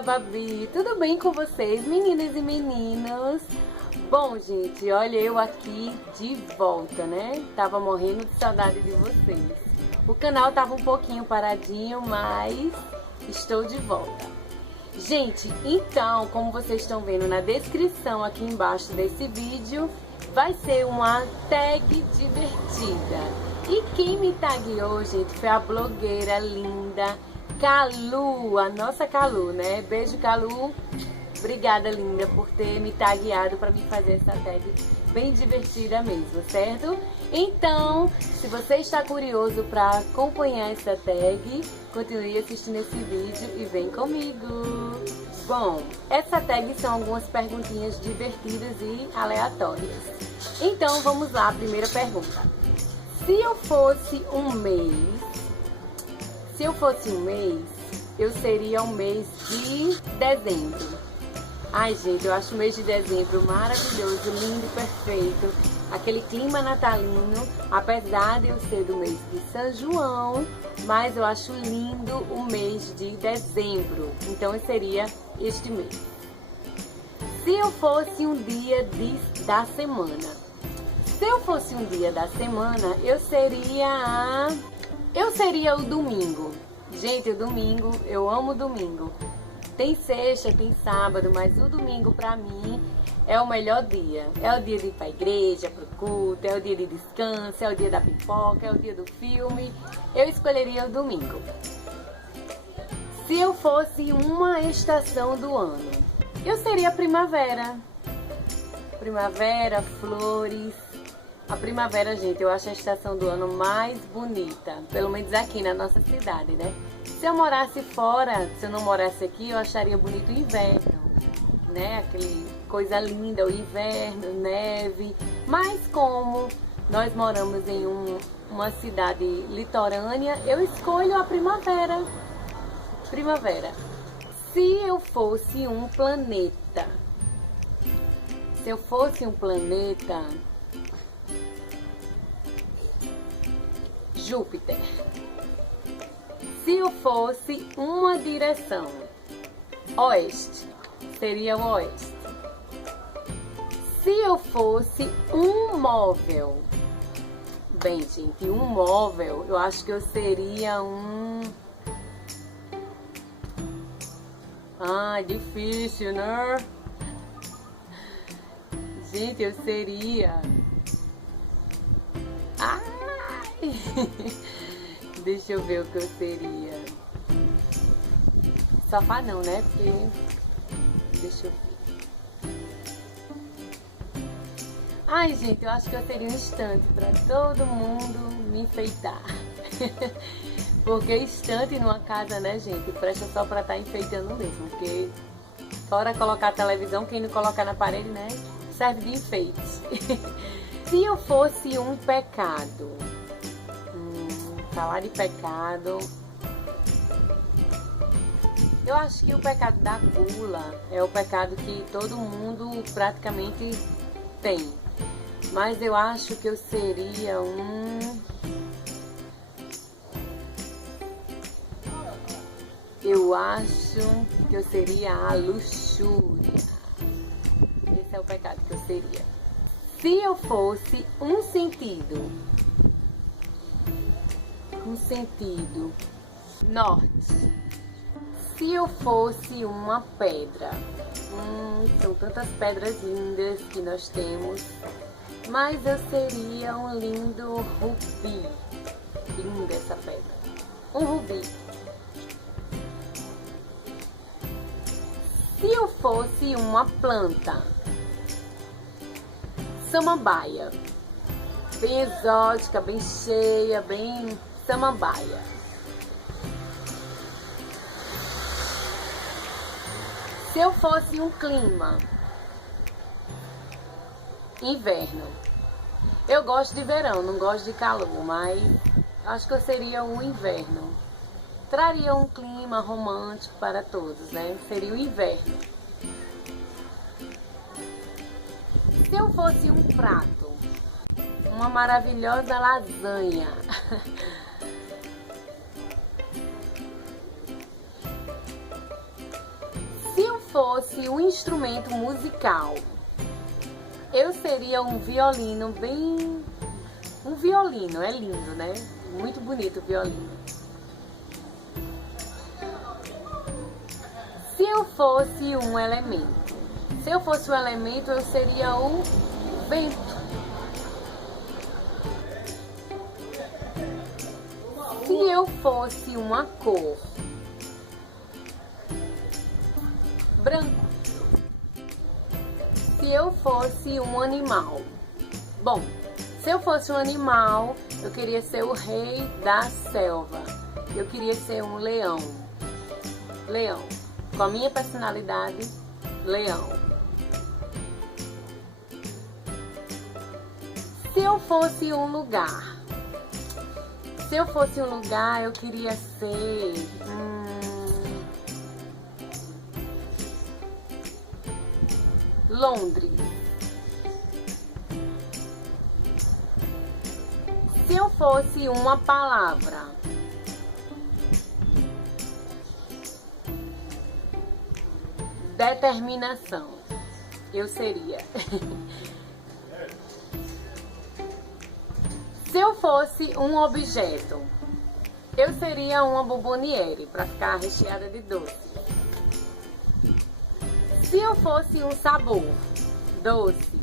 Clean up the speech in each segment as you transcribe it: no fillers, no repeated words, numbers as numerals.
Fala, Babi! Tudo bem com vocês, meninas e meninos? Bom, gente, olha eu aqui de volta, né? Tava morrendo de saudade de vocês. O canal tava um pouquinho paradinho, mas estou de volta. Gente, então, como vocês estão vendo na descrição aqui embaixo desse vídeo, vai ser uma tag divertida. E quem me tagueou, gente, foi a blogueira linda Calu, a nossa Calu, né? Beijo, Calu. Obrigada, linda, por ter me tagueado para me fazer essa tag bem divertida mesmo, certo? Então, se você está curioso para acompanhar essa tag, continue assistindo esse vídeo e vem comigo. Bom, essa tag são algumas perguntinhas divertidas e aleatórias. Então, vamos lá, a primeira pergunta. Se eu fosse um mês, eu seria o mês de dezembro. Ai, gente, eu acho o mês de dezembro maravilhoso, lindo, perfeito. Aquele clima natalino, apesar de eu ser do mês de São João, mas eu acho lindo o mês de dezembro. Então, eu seria este mês. Se eu fosse um dia da semana. Se eu fosse um dia da semana, eu seria o domingo. Gente, o domingo, eu amo domingo. Tem sexta, tem sábado, mas o domingo pra mim é o melhor dia. É o dia de ir pra igreja, pro culto, é o dia de descanso, é o dia da pipoca, é o dia do filme. Eu escolheria o domingo. Se eu fosse uma estação do ano, eu seria a primavera. Primavera, flores. A primavera, gente, eu acho a estação do ano mais bonita, pelo menos aqui na nossa cidade, né? Se eu morasse fora, se eu não morasse aqui, eu acharia bonito o inverno, né? Aquele coisa linda, o inverno, neve. Mas como nós moramos em uma cidade litorânea, eu escolho a primavera. Primavera. Se eu fosse um planeta, Júpiter. Se eu fosse uma direção, oeste, seria o oeste. Se eu fosse um móvel, bem, gente, um móvel, eu acho que eu seria um... Ah, difícil, né? Gente, eu seria... Deixa eu ver o que eu seria. Sofá não, né? Porque... Deixa eu ver. Ai, gente, eu acho que eu seria um estante pra todo mundo me enfeitar. Porque estante numa casa, né, gente, presta só pra estar enfeitando mesmo. Porque fora colocar a televisão, quem não colocar na parede, né, serve de enfeite. Se eu fosse um pecado... Falar de pecado, eu acho que o pecado da gula é o pecado que todo mundo praticamente tem, mas eu acho que eu seria a luxúria. Esse é o pecado que eu seria. Se eu fosse um sentido norte. Se eu fosse uma pedra, são tantas pedras lindas que nós temos, mas eu seria um lindo rubi. Linda essa pedra, um rubi. Se eu fosse uma planta, samambaia, bem exótica, bem cheia, bem samambaia. Se eu fosse um clima, inverno. Eu gosto de verão, não gosto de calor, mas acho que eu seria o inverno. Traria um clima romântico para todos, né? Seria o inverno. Se eu fosse um prato, uma maravilhosa lasanha. fosse um instrumento musical, eu seria um violino bem... Um violino, é lindo, né? Muito bonito o violino. Se eu fosse um elemento, eu seria o vento. Se eu fosse uma cor, branco. Se eu fosse um animal, bom, se eu fosse um animal, eu queria ser o rei da selva. Eu queria ser um leão. Leão. Com a minha personalidade, leão. Se eu fosse um lugar, eu queria ser Londres. Se eu fosse uma palavra, determinação, eu seria. Se eu fosse um objeto, eu seria uma bomboniere, para ficar recheada de doce. Se eu fosse um sabor, doce.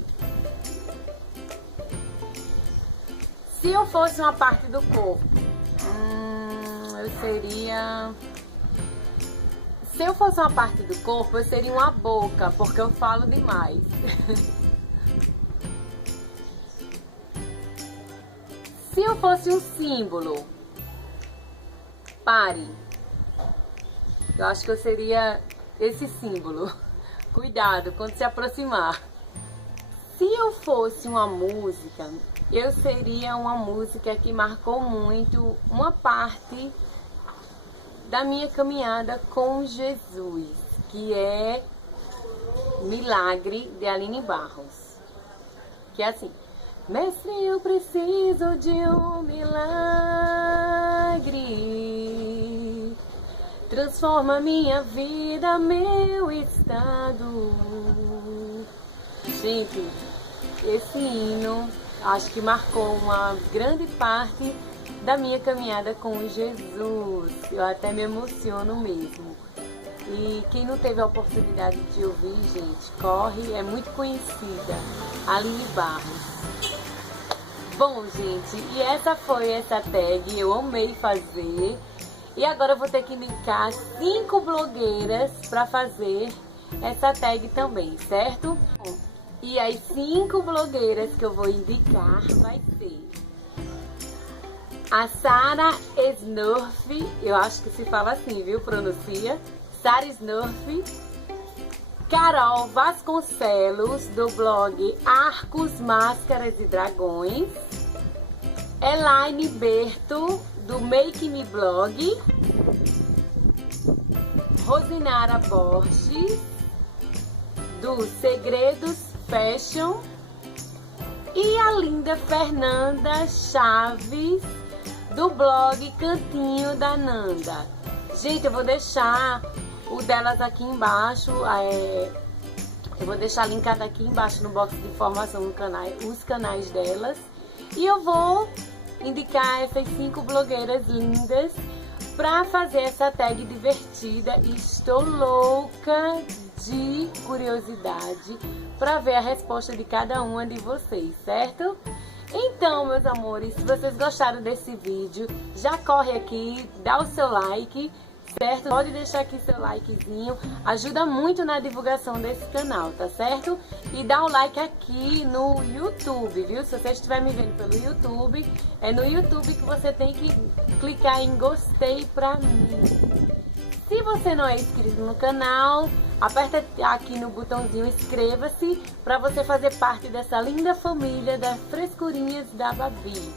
Se eu fosse uma parte do corpo, eu seria... Se eu fosse uma parte do corpo, eu seria uma boca, porque eu falo demais. Se eu fosse um símbolo, pare. Eu acho que eu seria esse símbolo. Cuidado quando se aproximar. Se eu fosse uma música, eu seria uma música que marcou muito uma parte da minha caminhada com Jesus, que é Milagre, de Aline Barros. Que é assim: mestre, eu preciso de um milagre, transforma minha vida, meu estado. Gente, esse hino acho que marcou uma grande parte da minha caminhada com Jesus. Eu até me emociono mesmo. E quem não teve a oportunidade de ouvir, gente, corre, é muito conhecida, Aline Barros. Bom, gente, e essa foi essa tag, eu amei fazer. E agora eu vou ter que indicar 5 blogueiras para fazer essa tag também, certo? E as 5 blogueiras que eu vou indicar vai ser a Sara Snurf, eu acho que se fala assim, viu? Pronuncia. Sara Snurf. Carol Vasconcelos, do blog Arcos, Máscaras e Dragões. Elaine Berto, do Make Me Blog. Rosinara Borges, do Segredos Fashion. E a linda Fernanda Chaves, do blog Cantinho da Nanda. Gente, eu vou deixar o delas aqui embaixo, eu vou deixar linkado aqui embaixo no box de informação no canal, os canais delas. E eu vou indicar essas 5 blogueiras lindas para fazer essa tag divertida. Estou louca de curiosidade para ver a resposta de cada uma de vocês, certo? Então, meus amores, se vocês gostaram desse vídeo, já corre aqui, dá o seu like, certo? Pode deixar aqui seu likezinho, ajuda muito na divulgação desse canal, tá certo? E dá um like aqui no YouTube, viu? Se você estiver me vendo pelo YouTube, é no YouTube que você tem que clicar em gostei pra mim. Se você não é inscrito no canal, aperta aqui no botãozinho inscreva-se para você fazer parte dessa linda família das frescurinhas da Babi.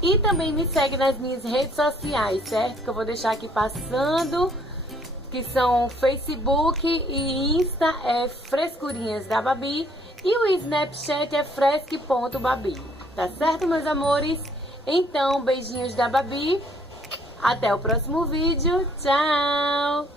E também me segue nas minhas redes sociais, certo? Que eu vou deixar aqui passando, que são Facebook e Insta é Frescurinhas da Babi e o Snapchat é fresc.babi. Tá certo, meus amores? Então, beijinhos da Babi. Até o próximo vídeo. Tchau!